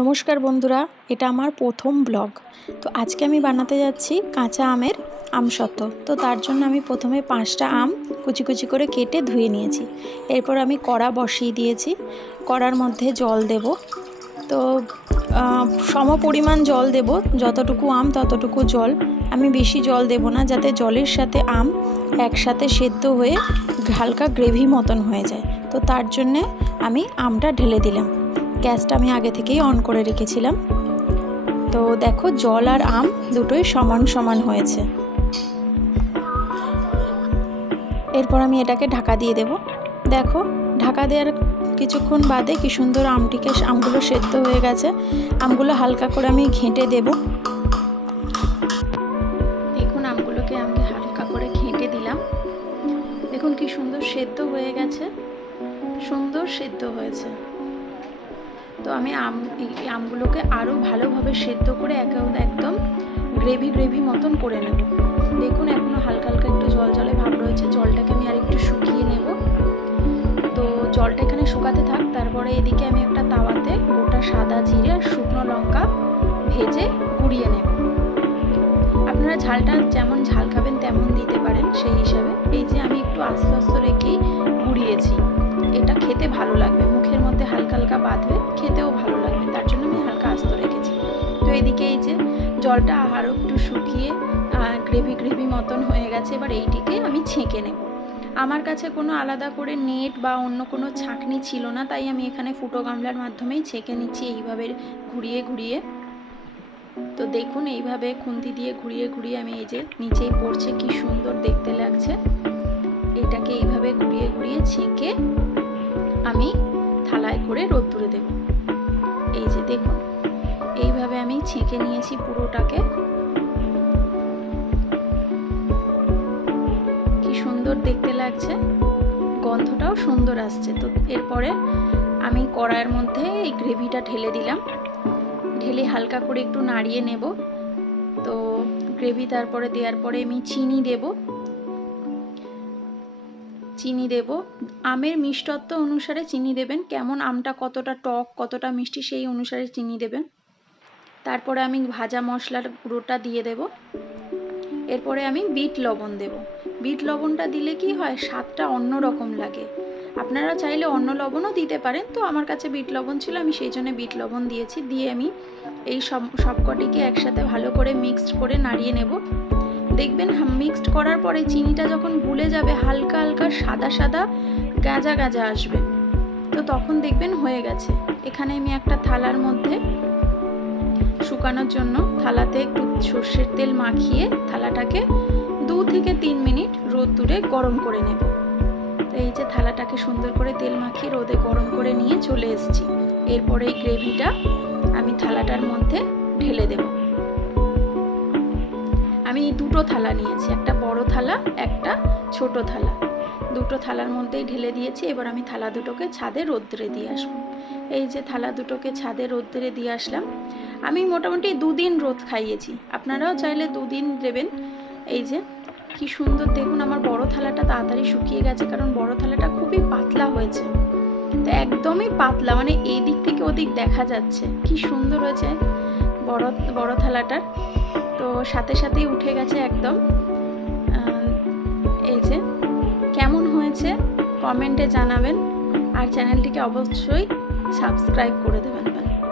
নমস্কার বন্ধুরা, এটা আমার প্রথম ব্লগ। তো আজকে আমি বানাতে যাচ্ছি কাঁচা আমের আমসত্ত্ব। তো তার জন্য আমি প্রথমে 5টা আম কুচি কুচি করে কেটে ধুয়ে নিয়েছি। এরপর আমি কড়া বসিয়ে দিয়েছি। কড়ার মধ্যে জল দেব। তো সম পরিমাণ জল দেব, যতটুকু আম ততটুকু জল। আমি বেশি জল দেব না, যাতে জলের সাথে আম একসাথে সেদ্ধ হয়ে হালকা গ্রেভি মতন হয়ে যায়। তো তার জন্যে আমি আমটা ঢেলে দিলাম। গ্যাসটা আমি আগে থেকেই অন করে রেখেছিলাম। তো দেখো, জল আর আম দুটোই সমান সমান হয়েছে। এরপর আমি এটাকে ঢাকা দিয়ে দেব। দেখো, ঢাকা দেওয়ার কিছুক্ষণ বাদে কি সুন্দর আমগুলো সেদ্ধ হয়ে গেছে। আমগুলো হালকা করে আমি ঘেঁটে দেব। দেখুন, আমগুলোকে আমি হালকা করে ঘেঁটে দিলাম। দেখুন কি সুন্দর সেদ্ধ হয়ে গেছে, সুন্দর সেদ্ধ হয়েছে। তো আমি আমগুলোকে আরও ভালোভাবে সেদ্ধ করে একদম গ্রেভি মতন করে নেব। দেখুন, এখনও হালকা হালকা একটু জল ভাব রয়েছে। জলটাকে আমি আর একটু শুকিয়ে নেব। তো জলটা এখানে শুকাতে থাক। তারপরে এদিকে আমি একটা তাওয়াতে গোটা সাদা জিরে আর শুকনো লঙ্কা ভেজে গুঁড়িয়ে নেব। আপনারা ঝালটা যেমন ঝাল খাবেন তেমন দিতে পারেন, সেই হিসাবে। এই যে আমি একটু আস্তে আস্তে রেখেই গুঁড়িয়েছি। এটা খেতে ভালো লাগবে, মুখের মধ্যে হালকা হালকা বাঁধবে, খেতেও ভালো লাগবে। তার জন্য আমি হালকা আস্ত রেখেছি। তো এদিকে এই যে জলটা আরও একটু শুকিয়ে গ্রেভি মতন হয়ে গেছে। এবার এইটিকে আমি ছেঁকে নেব। আমার কাছে কোনো আলাদা করে নেট বা অন্য কোনো ছাঁকনি ছিল না, তাই আমি এখানে ফুটো গামলার মাধ্যমেই ছেঁকে নিচ্ছি, এইভাবে ঘুরিয়ে। তো দেখুন, এইভাবে খুন্তি দিয়ে ঘুরিয়ে আমি, এই যে নিচেই পড়ছে, কি সুন্দর দেখতে লাগছে। এটাকে এইভাবে ঘুরিয়ে ছেঁকে আমি থালায় করে রোদ্দুরে দেব। এই যে দেখুন, এইভাবে আমি ছেঁকে নিয়েছি পুরোটাকে। কি সুন্দর দেখতে লাগছে, গন্ধটাও সুন্দর আসছে। তো এরপরে আমি কড়াইয়ের মধ্যে এই গ্রেভিটা ঢেলে দিলাম। ঢেলে হালকা করে একটু নাড়িয়ে নেব। তো গ্রেভি তারপরে দেওয়ার পরে আমি চিনি দেব। আমের মিষ্টত্ব অনুসারে চিনি দেবেন, কেমন আমটা কতটা টক কতটা মিষ্টি সেই অনুসারে চিনি দেবেন। তারপরে আমি ভাজা মশলার গুঁড়োটা দিয়ে দেব। এরপরে আমি বিট লবণ দেব। বিট লবণটা দিলে কি হয়, স্বাদটা অন্যরকম লাগে। আপনারা চাইলে অন্য লবণও দিতে পারেন। তো আমার কাছে বিট লবণ ছিল, আমি সেই জন্য বিট লবণ দিয়েছি। দিয়ে আমি এই সবকটিকে একসাথে ভালো করে মিক্সড করে নাড়িয়ে নেব। দেখবেন মিক্সড করার পরে চিনিটা যখন গুলে যাবে, হালকা হালকা সাদা গাজা আসবে। তো তখন দেখবেন হয়ে গেছে। এখানে আমি একটা থালার মধ্যে শুকানোর জন্য থালাতে একটু সর্ষের তেল মাখিয়ে থালাটাকে 2 থেকে 3 মিনিট রোদ্দুরে গরম করে নেব। তো এই যে থালাটাকে সুন্দর করে তেল মাখিয়ে রোদে গরম করে নিয়ে চলে এসেছি। এরপরে এই গ্রেভিটা আমি থালাটার মধ্যে ঢেলে দেব। আমি দুটো থালা নিয়েছি, একটা বড় থালা, একটা ছোট থালা। দুটো থালার মধ্যেই ঢেলে দিয়েছি। এবার আমি থালা দুটোকে ছাদে রোদ্দুরে দিয়ে আসবো। এই যে থালা দুটোকে ছাদে রোদ্দুরে দিয়ে আসলাম। আমি মোটামুটি 2 দিন রোদ খাইয়েছি, আপনারাও চাইলে 2 দিন দেবেন। এই যে কি সুন্দর দেখুন, আমার বড় থালাটা তাড়াতাড়ি শুকিয়ে গেছে, কারণ বড় থালাটা খুবই পাতলা হয়েছে। তো একদমই পাতলা, মানে এই দিক থেকে ওদিক দেখা যাচ্ছে। কি সুন্দর হয়েছে বড় থালাটার। তো সাথেই উঠে গেছে একদম। এই যে কেমন হয়েছে কমেন্টে জানাবেন, আর চ্যানেলটিকে অবশ্যই সাবস্ক্রাইব করে দেবেন।